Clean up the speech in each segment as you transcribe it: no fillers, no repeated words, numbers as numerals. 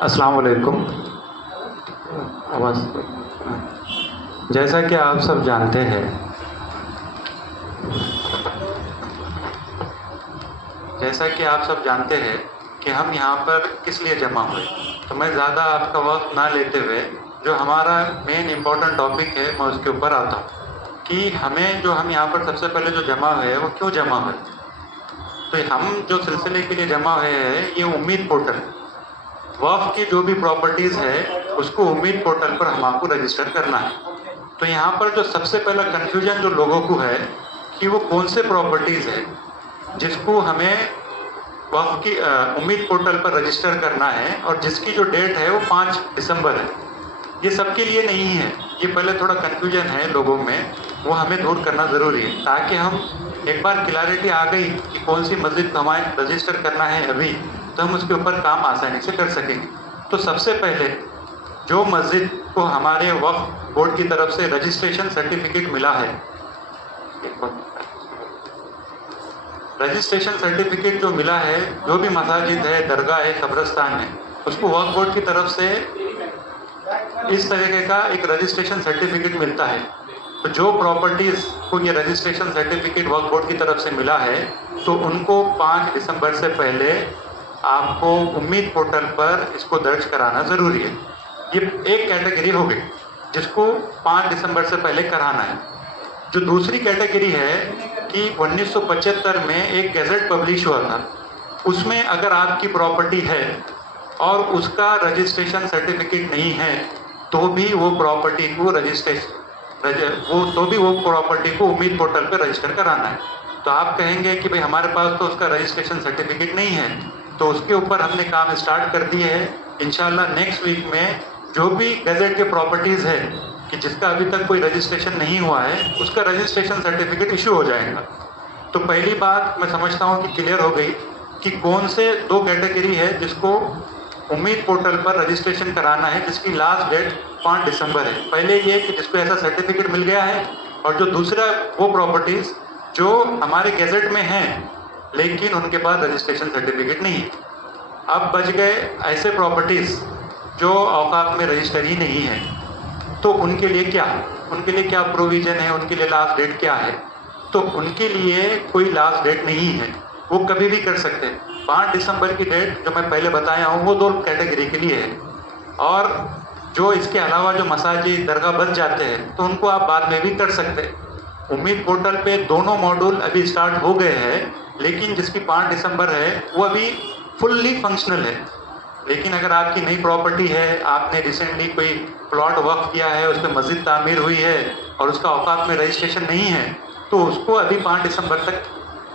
अस्सलाम वालेकुम। आवाज़ जैसा कि आप सब जानते हैं कि हम यहाँ पर किस लिए जमा हुए, तो मैं ज़्यादा आपका वक्त ना लेते हुए जो हमारा मेन इम्पोर्टेंट टॉपिक है मैं उसके ऊपर आता हूँ कि हम यहाँ पर सबसे पहले जो जमा हुए हैं वो क्यों जमा हुए। तो हम जो सिलसिले के लिए जमा हुए हैं ये उम्मीद पोर्टल वक्फ की जो भी प्रॉपर्टीज़ है उसको उम्मीद पोर्टल पर हम आपको रजिस्टर करना है। तो यहाँ पर जो सबसे पहला कन्फ्यूजन जो लोगों को है कि वो कौन से प्रॉपर्टीज़ है जिसको हमें वक्फ की उम्मीद पोर्टल पर रजिस्टर करना है और जिसकी जो डेट है वो 5 दिसंबर है। ये सबके लिए नहीं है, ये पहले थोड़ा कन्फ्यूजन है लोगों में, वो हमें दूर करना ज़रूरी है ताकि हम एक बार क्लैरिटी आ गई कि कौन सी मस्जिद को हमें रजिस्टर करना है अभी, तो हम उसके ऊपर काम आसानी से कर सकेंगे। तो सबसे पहले जो मस्जिद को हमारे वक्फ बोर्ड की तरफ से रजिस्ट्रेशन सर्टिफिकेट मिला है, रजिस्ट्रेशन सर्टिफिकेट जो मिला है, जो भी मसाजिद है, दरगाह है, कब्रस्तान है, उसको वक्फ बोर्ड की तरफ से इस तरीके का एक रजिस्ट्रेशन सर्टिफिकेट मिलता है। तो जो प्रॉपर्टीज़ को ये रजिस्ट्रेशन सर्टिफिकेट वक्फ बोर्ड की तरफ से मिला है तो उनको 5 दिसंबर से पहले आपको उम्मीद पोर्टल पर इसको दर्ज कराना ज़रूरी है। ये एक कैटेगरी हो गई जिसको 5 दिसंबर से पहले कराना है। जो दूसरी कैटेगरी है कि 1975 में एक गैजेट पब्लिश हुआ था, उसमें अगर आपकी प्रॉपर्टी है और उसका रजिस्ट्रेशन सर्टिफिकेट नहीं है तो भी वो प्रॉपर्टी को उम्मीद पोर्टल पर रजिस्टर कराना है। तो आप कहेंगे कि भाई हमारे पास तो उसका रजिस्ट्रेशन सर्टिफिकेट नहीं है, तो उसके ऊपर हमने काम स्टार्ट कर दिए है। इंशाल्लाह नेक्स्ट वीक में जो भी गैजेट के प्रॉपर्टीज़ है कि जिसका अभी तक कोई रजिस्ट्रेशन नहीं हुआ है उसका रजिस्ट्रेशन सर्टिफिकेट इशू हो जाएगा। तो पहली बात मैं समझता हूँ कि क्लियर हो गई कि कौन से 2 कैटेगरी है जिसको उम्मीद पोर्टल पर रजिस्ट्रेशन कराना है, जिसकी लास्ट डेट 5 दिसंबर है। पहले ये कि जिसको ऐसा सर्टिफिकेट मिल गया है, और जो दूसरा वो प्रॉपर्टीज़ जो हमारे गैजेट में हैं लेकिन उनके पास रजिस्ट्रेशन सर्टिफिकेट नहीं है। अब बच गए ऐसे प्रॉपर्टीज़ जो औकाफ में रजिस्टर ही नहीं है, तो उनके लिए क्या प्रोविज़न है, उनके लिए लास्ट डेट क्या है। तो उनके लिए कोई लास्ट डेट नहीं है, वो कभी भी कर सकते हैं। 5 दिसंबर की डेट जो मैं पहले बताया हूँ वो 2 कैटेगरी के लिए है, और जो इसके अलावा जो मसाजिद दरगाह बच जाते हैं तो उनको आप बाद में भी कर सकते हैं। उम्मीद पोर्टल पे दोनों मॉड्यूल अभी स्टार्ट हो गए हैं, लेकिन जिसकी 5 दिसंबर है वो अभी फुल्ली फंक्शनल है। लेकिन अगर आपकी नई प्रॉपर्टी है, आपने रिसेंटली कोई प्लॉट वक्फ किया है, उस पर मस्जिद तामीर हुई है और उसका औकाफ में रजिस्ट्रेशन नहीं है, तो उसको अभी 5 दिसंबर तक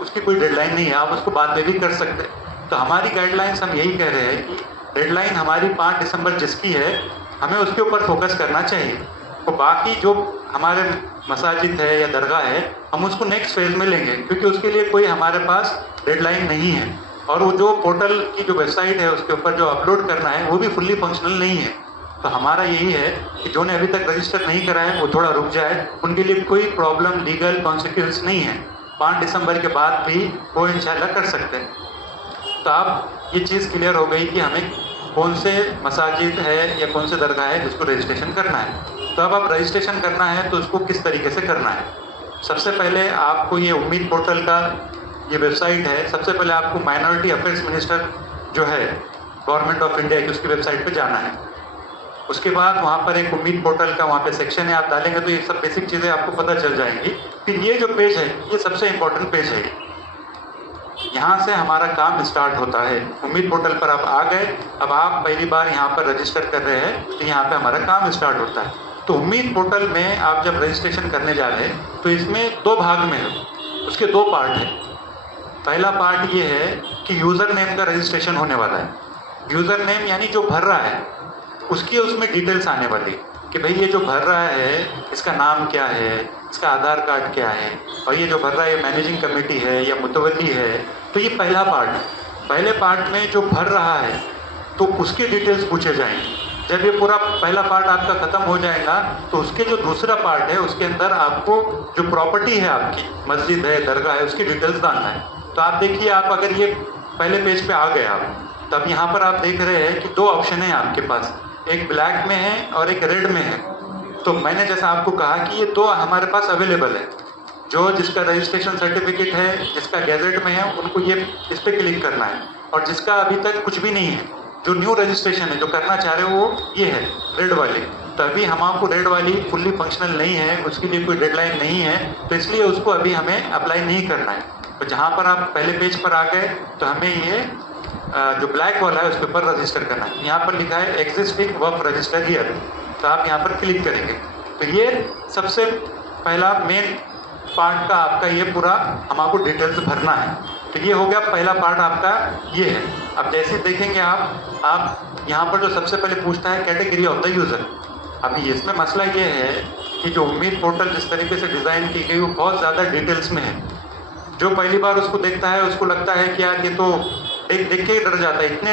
उसकी कोई डेडलाइन नहीं है, आप उसको बाद में भी कर सकते हैं। तो हमारी गाइडलाइंस हम यही कह रहे हैं कि डेडलाइन हमारी 5 दिसंबर जिसकी है, हमें उसके ऊपर फोकस करना चाहिए। तो बाकी जो हमारे मसाजिद है या दरगाह है, हम उसको नेक्स्ट फेज़ में लेंगे, क्योंकि उसके लिए कोई हमारे पास डेडलाइन नहीं है, और वो जो पोर्टल की जो वेबसाइट है उसके ऊपर जो अपलोड करना है वो भी फुल्ली फंक्शनल नहीं है। तो हमारा यही है कि जो ने अभी तक रजिस्टर नहीं करा है वो थोड़ा रुक जाए, उनके लिए कोई प्रॉब्लम लीगल कॉन्सिक्वेंस नहीं है। 5 दिसंबर के बाद भी वो इंशाल्लाह कर सकते हैं। तो अब ये चीज़ क्लियर हो गई कि हमें कौन से मसाजिद है या कौन से दरगाह है जिसको रजिस्ट्रेशन करना है। तो अब रजिस्ट्रेशन करना है तो उसको किस तरीके से करना है। सबसे पहले आपको ये उम्मीद पोर्टल का ये वेबसाइट है, सबसे पहले आपको माइनॉरिटी अफेयर्स मिनिस्टर जो है गवर्नमेंट ऑफ इंडिया की उसकी वेबसाइट पे जाना है। उसके बाद वहाँ पर एक उम्मीद पोर्टल का वहाँ पे सेक्शन है, आप डालेंगे तो ये सब बेसिक चीज़ें आपको पता चल जाएंगी। फिर ये जो पेज है ये सबसे इम्पोर्टेंट पेज है, यहाँ से हमारा काम स्टार्ट होता है। उम्मीद पोर्टल पर आप आ गए, अब आप पहली बार यहाँ पर रजिस्टर कर रहे हैं तो यहाँ पे हमारा काम स्टार्ट होता है। तो उम्मीद पोर्टल में आप जब रजिस्ट्रेशन करने जा रहे हैं तो इसमें 2 भाग में है, उसके 2 पार्ट है। पहला पार्ट ये है कि यूज़र नेम का रजिस्ट्रेशन होने वाला है। यूज़र नेम यानी जो भर रहा है उसकी उसमें डिटेल्स आने वाली कि भाई ये जो भर रहा है इसका नाम क्या है, इसका आधार कार्ड क्या है, और ये जो भर रहा है मैनेजिंग कमेटी है या मुतवल्ली है। तो ये पहला पार्ट है। पहले पार्ट में जो भर रहा है तो उसकी डिटेल्स पूछे जाएंगे। जब ये पूरा पहला पार्ट आपका ख़त्म हो जाएगा तो उसके जो दूसरा पार्ट है उसके अंदर आपको जो प्रॉपर्टी है आपकी मस्जिद है दरगाह है उसकी डिटेल्स डालना है। तो आप देखिए, आप अगर ये पहले पेज पे आ गए आप तो अब यहाँ पर आप देख रहे हैं कि दो ऑप्शन है आपके पास, एक ब्लैक में है और एक रेड में है। तो मैंने जैसा आपको कहा कि ये दो हमारे पास अवेलेबल है, जो जिसका रजिस्ट्रेशन सर्टिफिकेट है, जिसका गैजेट में है, उनको ये इस पर क्लिक करना है, और जिसका अभी तक कुछ भी नहीं है, जो न्यू रजिस्ट्रेशन है, जो करना चाह रहे हो वो ये है रेड वाली। तो अभी हम आपको रेड वाली फुल्ली फंक्शनल नहीं है, उसके लिए कोई डेडलाइन नहीं है, तो इसलिए उसको अभी हमें अप्लाई नहीं करना है। तो जहाँ पर आप पहले पेज पर आ गए तो हमें ये जो ब्लैक वाला है उसके ऊपर रजिस्टर करना है। यहाँ पर लिखा है एग्जिस्टिंग वर्क रजिस्टर हियर, तो आप यहाँ पर क्लिक करेंगे। तो ये सबसे पहला मेन पार्ट का आपका ये पूरा हम आपको डिटेल्स भरना है। तो ये हो गया पहला पार्ट आपका ये है। अब जैसे देखेंगे आप यहाँ पर जो सबसे पहले पूछता है कैटेगरी ऑफ द यूज़र। अभी इसमें मसला ये है कि जो उम्मीद पोर्टल जिस तरीके से डिज़ाइन की गई वो बहुत ज़्यादा डिटेल्स में है। जो पहली बार उसको देखता है उसको लगता है कि यार ये तो देख के ही डर जाता है, इतने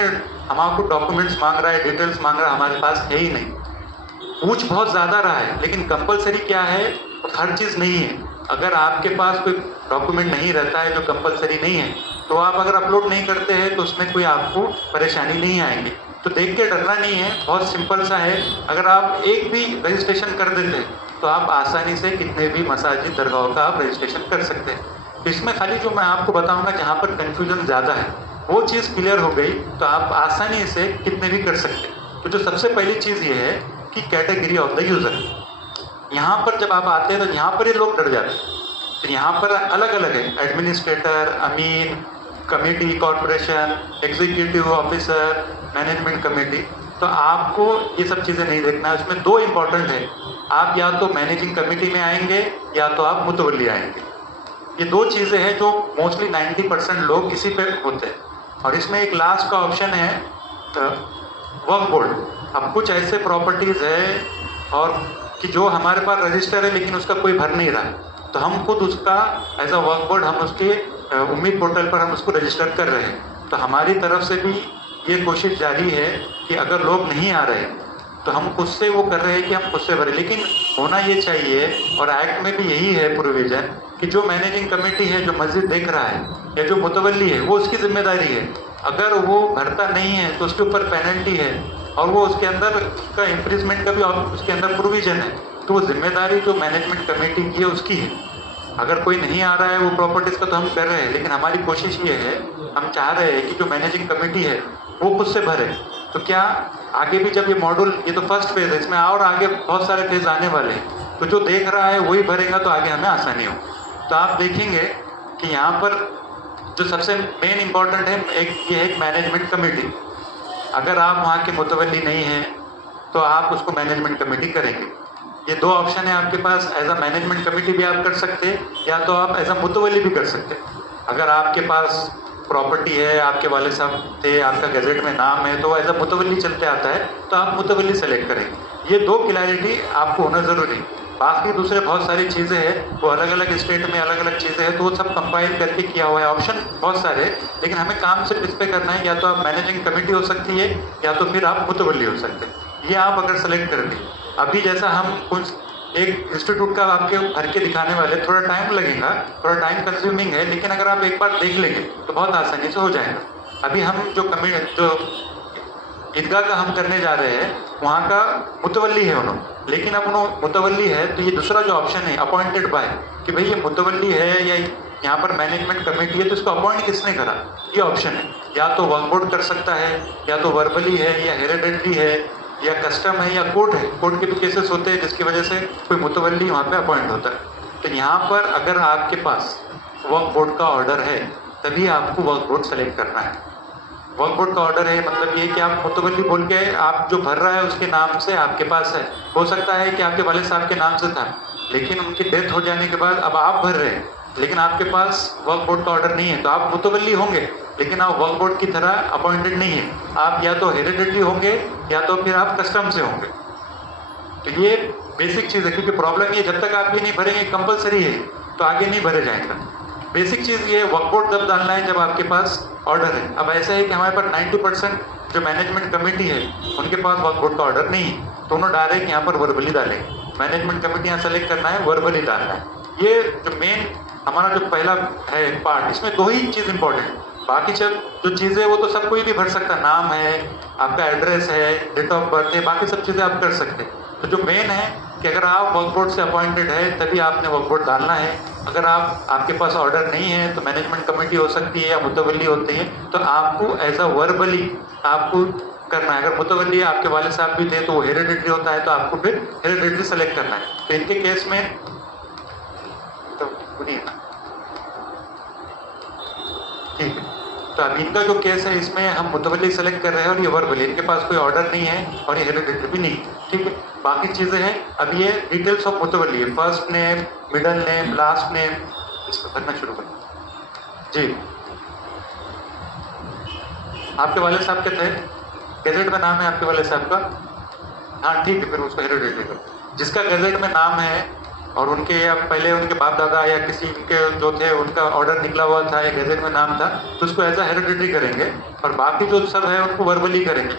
हम आपको डॉक्यूमेंट्स मांग रहा है, डिटेल्स मांग रहा है, हमारे पास है ही नहीं। पूछ बहुत ज़्यादा रहा है, लेकिन कंपलसरी क्या है, हर चीज़ नहीं है। अगर आपके पास कोई डॉक्यूमेंट नहीं रहता है जो कंपलसरी नहीं है, तो आप अगर अपलोड नहीं करते हैं तो उसमें कोई आपको परेशानी नहीं आएगी। तो देख के डरना नहीं है, बहुत सिंपल सा है। अगर आप एक भी रजिस्ट्रेशन कर देते हैं तो आप आसानी से कितने भी मसाजिद दरगाहों का आप रजिस्ट्रेशन कर सकते हैं। इसमें खाली जो मैं आपको बताऊंगा जहाँ पर कन्फ्यूजन ज़्यादा है वो चीज़ क्लियर हो गई तो आप आसानी से कितने भी कर सकते हैं। तो जो सबसे पहली चीज़ ये है कि कैटेगरी ऑफ द यूज़र, यहाँ पर जब आप आते हैं तो यहाँ पर ये लोग डर जाते हैं। तो यहाँ पर अलग अलग है, एडमिनिस्ट्रेटर, अमीन, committee, corporation, executive officer, management committee. तो आपको ये सब चीज़ें नहीं देखना है, उसमें दो इम्पॉर्टेंट है। आप या तो मैनेजिंग कमेटी में आएंगे या तो आप मुतवल्ली आएंगे। ये दो चीज़ें हैं जो मोस्टली 90% लोग इसी पे होते हैं। और इसमें एक लास्ट का ऑप्शन है वर्क बोर्ड। अब कुछ ऐसे प्रॉपर्टीज़ है और कि जो हमारे पास रजिस्टर है लेकिन उसका कोई भर नहीं रहा है, तो हम खुद उसका एज अ वर्क बोर्ड हम उसके उम्मीद पोर्टल पर हम उसको रजिस्टर कर रहे हैं। तो हमारी तरफ से भी ये कोशिश जारी है कि अगर लोग नहीं आ रहे तो हम खुद से वो कर रहे हैं कि हम खुद से भरें। लेकिन होना ये चाहिए, और एक्ट में भी यही है प्रोविजन, कि जो मैनेजिंग कमेटी है, जो मस्जिद देख रहा है या जो मुतवल्ली है, वो उसकी जिम्मेदारी है। अगर वो भरता नहीं है तो उसके ऊपर पेनल्टी है, और वो उसके अंदर का इंप्रिजमेंट का भी उसके अंदर प्रोविजन है। तो वो जिम्मेदारी जो मैनेजमेंट कमेटी की है उसकी है। अगर कोई नहीं आ रहा है वो प्रॉपर्टीज़ का तो हम कर रहे हैं, लेकिन हमारी कोशिश ये है, हम चाह रहे हैं कि जो मैनेजिंग कमेटी है वो खुद से भरे। तो क्या आगे भी जब ये मॉड्यूल, ये तो फर्स्ट फेज़ है, इसमें और आगे बहुत सारे फेज़ आने वाले हैं, तो जो देख रहा है वही भरेगा तो आगे हमें आसानी हो। तो आप देखेंगे कि यहाँ पर जो सबसे मेन इम्पॉर्टेंट है ये है मैनेजमेंट कमेटी। अगर आप वहाँ के मुतवल्ली नहीं हैं तो आप उसको मैनेजमेंट कमेटी करेंगे। ये दो ऑप्शन है आपके पास, एज अ मैनेजमेंट कमेटी भी आप कर सकते हैं या तो आप एज अ मुतवल्ली भी कर सकते हैं। अगर आपके पास प्रॉपर्टी है, आपके वाले साहब थे, आपका गैजेट में नाम है, तो एज अ मुतवल्ली चलते आता है तो आप मुतवल्ली सेलेक्ट करेंगे। ये दो क्लैरिटी आपको होना ज़रूरी है। बाकी दूसरे बहुत सारी चीज़ें हैं, वो अलग अलग स्टेट में अलग अलग चीज़ें हैं, तो वो सब कंपाइल करके किया हुआ है। ऑप्शन बहुत सारे, लेकिन हमें काम सिर्फ इस पर करना है, या तो आप मैनेजिंग कमेटी हो सकती है या तो फिर आप मुतवल्ली हो सकते हैं। ये आप अगर सेलेक्ट कर दें, अभी जैसा हम कुछ एक इंस्टीट्यूट का आपके भर के दिखाने वाले, थोड़ा टाइम लगेगा, थोड़ा टाइम कंज्यूमिंग है, लेकिन अगर आप एक बार देख लेंगे तो बहुत आसानी से हो जाएगा। अभी हम जो ईदगाह का हम करने जा रहे हैं वहाँ का मुतवल्ली है उन्होंने, लेकिन अब उन्होंने मुतवल्ली है तो ये दूसरा जो ऑप्शन है अपॉइंटेड बाय, कि भाई ये मुतवल्ली है या यहाँ पर मैनेजमेंट कमेटी है तो इसको अपॉइंट किसने करा, ये ऑप्शन है। या तो वर्क बोर्ड कर सकता है, या तो वर्बली है, या हेरिडेटरी है, या कस्टम है, या कोर्ट है। कोर्ट के भी केसेस होते हैं जिसकी वजह से कोई मुतवल्ली वहाँ पे अपॉइंट होता है। तो यहाँ पर अगर आपके पास वर्क बोर्ड का ऑर्डर है तभी आपको वर्क बोर्ड सेलेक्ट करना है। वर्क बोर्ड का ऑर्डर है मतलब ये कि आप मुतवल्ली बोल के आप जो भर रहा है उसके नाम से आपके पास है। हो सकता है कि आपके वाले साहब के नाम से था, लेकिन उनकी डेथ हो जाने के बाद अब आप भर रहे हैं, लेकिन आपके पास वर्क बोर्ड का ऑर्डर नहीं है, तो आप मुतवल्ली होंगे लेकिन आप वर्क बोर्ड की तरह अपॉइंटेड नहीं है। आप या तो हेरिडेटरी होंगे या तो फिर आप कस्टम से होंगे। तो ये बेसिक चीज़ है, क्योंकि प्रॉब्लम ये जब तक आप ये नहीं भरेंगे कंपलसरी है तो आगे नहीं भरे जाएगा। बेसिक चीज़ ये वर्क बोर्ड तब डालना है जब आपके पास ऑर्डर है। अब ऐसा है कि हमारे पास 90% जो मैनेजमेंट कमेटी है उनके पास वर्क बोर्ड का ऑर्डर नहीं है, तो उन्होंने डायरेक्ट यहाँ पर वर्बली डालें। मैनेजमेंट कमेटी यहाँ सेलेक्ट करना है, वर्बली डालना है। ये जो मेन हमारा जो पहला है पार्ट, इसमें दो ही चीज़ इंपॉर्टेंट, बाकी सब जो चीज़ें वो तो सब कोई भी भर सकता, नाम है, आपका एड्रेस है, डेट ऑफ बर्थ है, बाकी सब चीज़ें आप कर सकते हैं। तो जो मेन है कि अगर आप वर्क बोर्ड से अपॉइंटेड है तभी आपने वर्क बोर्ड डालना है। अगर आपके पास ऑर्डर नहीं है तो मैनेजमेंट कमेटी हो सकती है या मुतवल्ली होती है, तो आपको एज अ वर्बली आपको करना है। अगर मुतवल्ली आपके वाले साहब भी थे तो वो हेरिडिटरी होता है, तो आपको फिर हेरिडिटरी सेलेक्ट करना है। तो इनके केस में तो ठीक है, तो अब इनका जो केस है इसमें हम मुतवल्ली सेलेक्ट कर रहे हैं और ये वर्बली, इनके पास कोई ऑर्डर नहीं है और ये हेरिडिटरी भी नहीं, ठीक है। बाकी चीज़ें हैं, अब ये डिटेल्स ऑफ मुतवल्ली है, first name, middle name, last name, इसको भरना शुरू करें। जी, आपके वाले साहब के थे, गैजेट में नाम है आपके वाले साहब का, हाँ ठीक है, फिर उसको हेरिडिटरी करो। जिसका गैजेट में नाम है और उनके या पहले उनके बाप दादा या किसी उनके जो थे उनका ऑर्डर निकला हुआ था या गैजेट में नाम था, तो उसको एज अ हेरिडिटरी करेंगे और बाकी जो सब है उनको वर्बली करेंगे।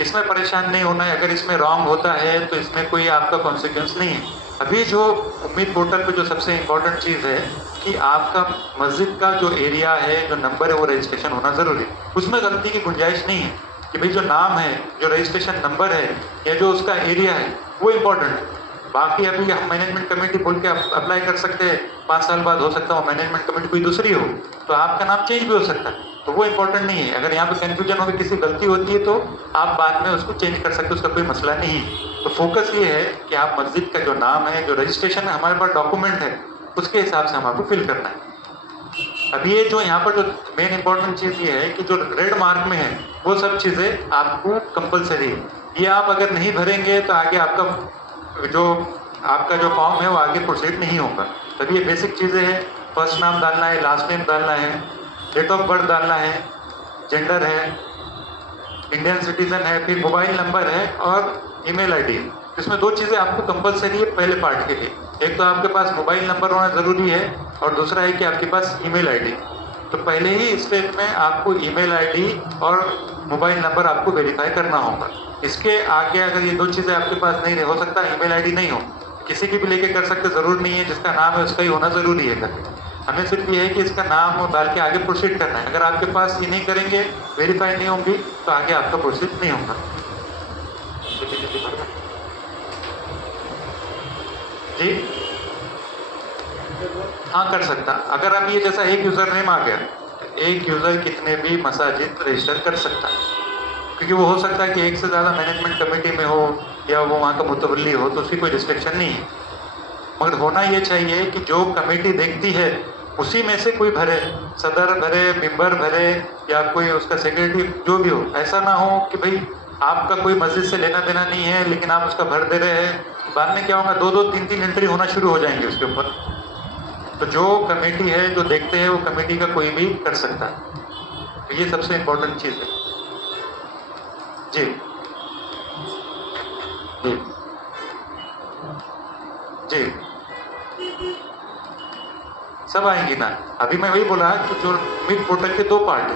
इसमें परेशान नहीं होना है, अगर इसमें रॉन्ग होता है तो इसमें कोई आपका कॉन्सिक्वेंस नहीं है। अभी जो उम्मीद पोर्टल पे जो सबसे इम्पोर्टेंट चीज़ है कि आपका मस्जिद का जो एरिया है, जो नंबर है, वो रजिस्ट्रेशन होना ज़रूरी है। उसमें गलती की गुंजाइश नहीं है कि भाई जो नाम है, जो रजिस्ट्रेशन नंबर है या जो उसका एरिया है वो इम्पोर्टेंट है। बाकी अभी हम मैनेजमेंट कमेटी बोल के अप्लाई कर सकते हैं, 5 साल बाद हो सकता है मैनेजमेंट कमेटी कोई दूसरी हो तो आपका नाम चेंज भी हो सकता है, तो वो इम्पोर्टेंट नहीं है। अगर यहाँ पे कन्फ्यूजन होगी, किसी गलती होती है तो आप बाद में उसको चेंज कर सकते हो, उसका कोई मसला नहीं है। तो फोकस ये है कि आप मस्जिद का जो नाम है, जो रजिस्ट्रेशन है, हमारे पास डॉक्यूमेंट है, उसके हिसाब से हम आपको फिल करना है। अब ये जो यहाँ पर जो मेन इंपॉर्टेंट चीज़ ये है कि जो रेड मार्क में है वो सब चीज़ें आपको कंपलसरी है। ये आप अगर नहीं भरेंगे तो आगे आपका जो फॉर्म है वो आगे प्रोसीड नहीं होगा। तभी ये बेसिक चीज़ें हैं, फर्स्ट नाम डालना है, लास्ट नेम डालना है, डेट ऑफ बर्थ डालना है, जेंडर है, इंडियन सिटीजन है, फिर मोबाइल नंबर है और ईमेल आईडी। इसमें 2 चीज़ें आपको कंपलसरी है पहले पार्ट के लिए, एक तो आपके पास मोबाइल नंबर होना ज़रूरी है और दूसरा है कि आपके पास ईमेल आईडी। तो पहले ही स्टेज में आपको ईमेल आईडी और मोबाइल नंबर आपको वेरीफाई करना होगा। इसके आगे अगर ये 2 चीज़ें आपके पास नहीं हो सकता, ईमेल आईडी नहीं हो, किसी की भी लेके कर सकते, ज़रूर नहीं है जिसका नाम है उसका ही होना ज़रूरी है करके। हमें सिर्फ ये है कि इसका नाम डाल के आगे प्रोसीड करना है। अगर आपके पास ये नहीं करेंगे, वेरीफाई नहीं होंगी, तो आगे आपका प्रोसीड नहीं होगा। जी हाँ, कर सकता। अगर अब ये जैसा एक यूज़र नेम आ गया, एक यूज़र कितने भी मसाजिद रजिस्टर कर सकता है, क्योंकि वो हो सकता है कि एक से ज़्यादा मैनेजमेंट कमेटी में हो या वो वहाँ का मुतवल्ली हो, तो उसकी कोई रिस्ट्रिक्शन नहीं है। मगर होना ये चाहिए कि जो कमेटी देखती है उसी में से कोई भरे, सदर भरे, मेंबर भरे या कोई उसका सेक्रेटरी जो भी हो। ऐसा ना हो कि भाई आपका कोई मस्जिद से लेना देना नहीं है लेकिन आप उसका भर दे रहे हैं, बाद में क्या होगा, 2-2, 3-3 एंट्री होना शुरू हो जाएंगे उसके ऊपर। तो जो कमेटी है, जो देखते हैं, वो कमेटी का कोई भी कर सकता है। तो ये सबसे इम्पोर्टेंट चीज़ है। जी जी जी, सब आएंगी ना। अभी मैं वही बोला कि जो मिड पोर्टल के 2 पार्ट है।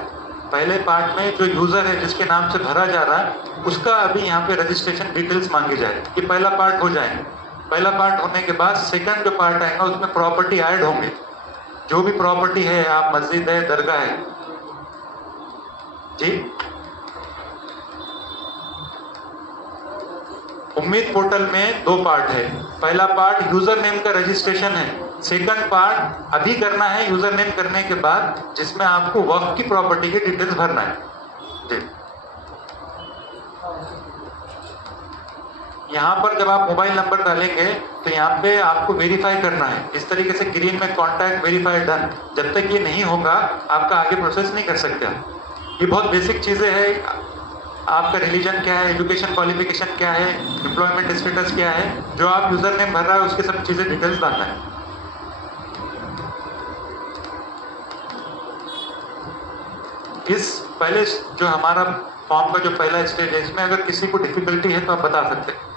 पहले पार्ट में जो यूज़र है जिसके नाम से भरा जा रहा है उसका अभी यहाँ पे रजिस्ट्रेशन डिटेल्स मांगी जाए, ये पहला पार्ट हो जाएंगे। पहला पार्ट होने के बाद सेकंड जो पार्ट आएगा उसमें प्रॉपर्टी ऐड होंगे, जो भी प्रॉपर्टी है, आप मस्जिद है, दरगाह है। जी, उम्मीद पोर्टल में 2 पार्ट है। पहला पार्ट यूजर नेम का रजिस्ट्रेशन है, सेकंड पार्ट अभी करना है यूजर नेम करने के बाद, जिसमें आपको वक्फ की प्रॉपर्टी की डिटेल्स भरना है। जी, यहाँ पर जब आप मोबाइल नंबर डालेंगे तो यहाँ पे आपको वेरीफाई करना है, इस तरीके से ग्रीन में कॉन्टैक्ट वेरीफाई डन। जब तक ये नहीं होगा आपका आगे प्रोसेस नहीं कर सकते। ये बहुत बेसिक चीज़ें हैं। आपका रिलीजन क्या है, एजुकेशन क्वालिफिकेशन क्या है, एम्प्लॉयमेंट स्टेटस क्या है, जो आप यूजर नेम भर रहा है उसके सब चीज़ें डिटेल्स डालना है। इस पहले जो हमारा फॉर्म का जो पहला स्टेज है, इसमें अगर किसी को डिफिकल्टी है तो आप बता सकते हैं।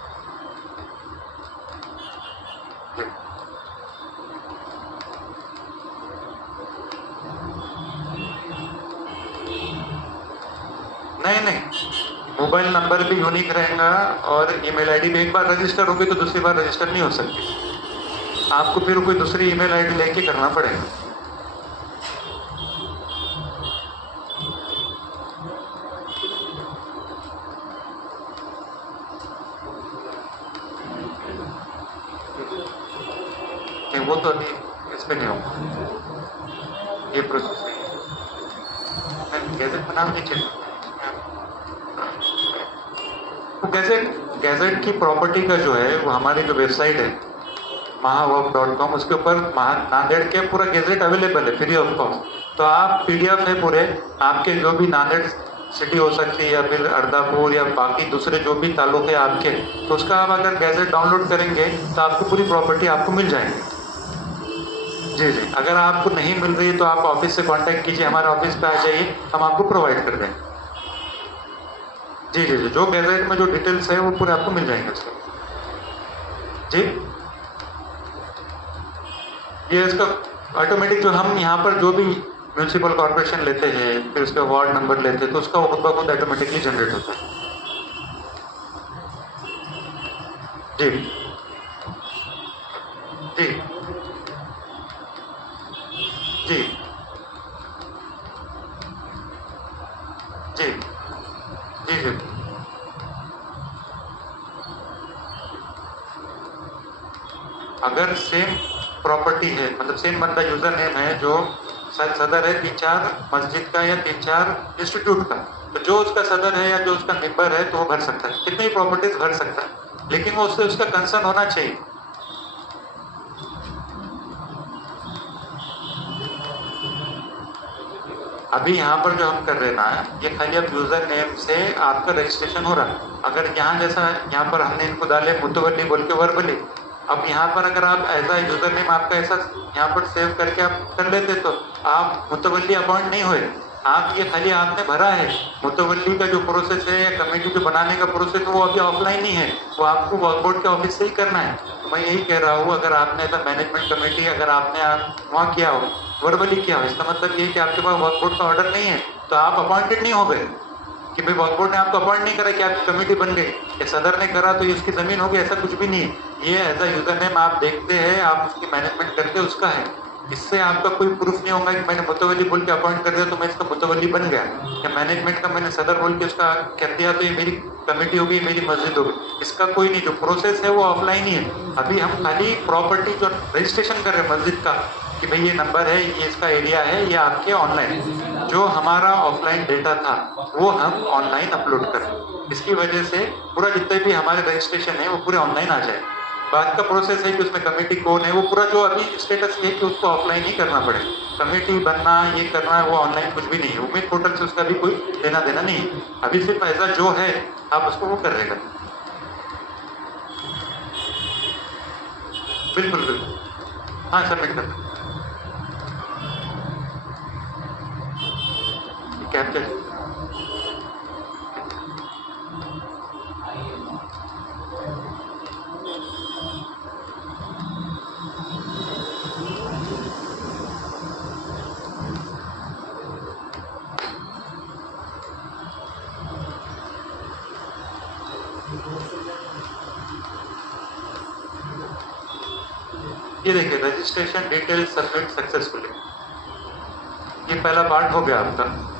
नहीं, मोबाइल नंबर भी यूनिक रहेगा और ईमेल आईडी भी। एक बार रजिस्टर होगी तो दूसरी बार रजिस्टर नहीं हो सकती, आपको फिर कोई दूसरी ईमेल आईडी लेके करना पड़ेगा। नहीं, वो तो अभी इस पे नहीं होगा, ये प्रोसेस नहीं है। गैजेट बनाना नहीं चाहिए। तो गैजेट की प्रॉपर्टी का जो है वो हमारी जो वेबसाइट है mahawork.com, उसके ऊपर नांदेड़ के पूरा गैजेट अवेलेबल है फ्री ऑफ कॉस्ट। तो आप PDF है पूरे आपके जो भी नांदेड़ सिटी हो सकती है या फिर अर्दापुर या बाकी दूसरे जो भी तालुक है आपके, तो उसका आप अगर गैजेट डाउनलोड करेंगे तो आपको पूरी प्रॉपर्टी आपको मिल जाएगी। जी जी, अगर आपको नहीं मिल रही है तो आप ऑफिस से कांटेक्ट कीजिए, हमारे ऑफिस पे आ जाइए, हम आपको प्रोवाइड कर देंगे। जी जी जी, जो गैजेट में जो डिटेल्स है वो पूरे आपको मिल जाएंगे उसका। जी, ये इसका ऑटोमेटिक जो हम यहाँ पर जो भी म्यूनसिपल कॉर्पोरेशन लेते हैं फिर उसका वार्ड नंबर लेते हैं तो उसका खुद ब खुद ऑटोमेटिकली जनरेट होता है। जी जी जी जी जी जी, अगर सेम प्रॉपर्टी है मतलब सेम बंदा यूजर नेम है जो सदर है 3-4 मस्जिद का या 3-4 इंस्टीट्यूट का, तो जो उसका सदर है या जो उसका मेंबर है तो वो भर सकता है, कितनी प्रॉपर्टीज भर सकता है, लेकिन वो उससे उसका कंसर्न होना चाहिए। अभी यहाँ पर जो हम कर रहे हैं ना, ये खाली अब यूजर नेम से आपका रजिस्ट्रेशन हो रहा है। अगर यहाँ जैसा यहाँ पर हमने इनको डाले मुतवल्ली बोल के वर्बली, अब यहाँ पर अगर आप ऐसा यूजर नेम आपका ऐसा यहाँ पर सेव करके आप कर लेते तो आप मुतवल्ली अपॉइंट नहीं हुए। आप ये खाली आपने भरा है, मुतवल्ली का जो प्रोसेस है या कमेटी जो बनाने का प्रोसेस है वो अभी ऑफलाइन ही है, वो आपको वर्क बोर्ड के ऑफिस से ही करना है। तो मैं यही कह रहा हूँ, अगर आपने ऐसा मैनेजमेंट कमेटी अगर आपने वहाँ किया हो, वर्बली किया हो, इसका मतलब ये कि आपके पास वर्क बोर्ड का ऑर्डर नहीं है तो आप अपॉइंटेड नहीं हो गए कि भाई वर्क बोर्ड ने आपको अपॉइंट नहीं करा कि आपकी कमेटी बन गई या सदर ने करा तो ये उसकी जमीन होगी, ऐसा कुछ भी नहीं है। ये एज अ यूजर नेम आप देखते हैं, आप उसकी मैनेजमेंट करते हैं, उसका है। इससे आपका कोई प्रूफ नहीं होगा कि मैंने मुतवल्ली बोल के अपॉइंट कर दिया तो मैं इसका मुतवल्ली बन गया, या मैनेजमेंट का मैंने सदर बोल के उसका कर दिया तो ये मेरी कमेटी होगी, मेरी मस्जिद होगी। इसका कोई नहीं, जो प्रोसेस है वो ऑफलाइन ही है। अभी हम खाली प्रॉपर्टी जो रजिस्ट्रेशन कर रहे हैं मस्जिद का कि भाई ये नंबर है, ये इसका एरिया है, ये आपके ऑनलाइन जो हमारा ऑफलाइन डेटा था वो हम ऑनलाइन अपलोड करें। इसकी वजह से पूरा जितने भी हमारे रजिस्ट्रेशन है वो पूरे ऑनलाइन आ जाए। बात का प्रोसेस है कि उसमें कमेटी कौन है वो पूरा जो अभी स्टेटस ये है कि उसको ऑफलाइन ही करना पड़े, कमेटी बनना ये करना है वो ऑनलाइन कुछ भी नहीं है। उम्मीद पोर्टल से उसका भी कोई लेना देना नहीं है, अभी सिर्फ ऐसा जो है आप उसको वो कर लेगा। बिल्कुल बिल्कुल, हाँ सबमिट कर कैप्चर। ये देखिए रजिस्ट्रेशन डिटेल सबमिट सक्सेसफुली, ये पहला पार्ट हो गया आपका।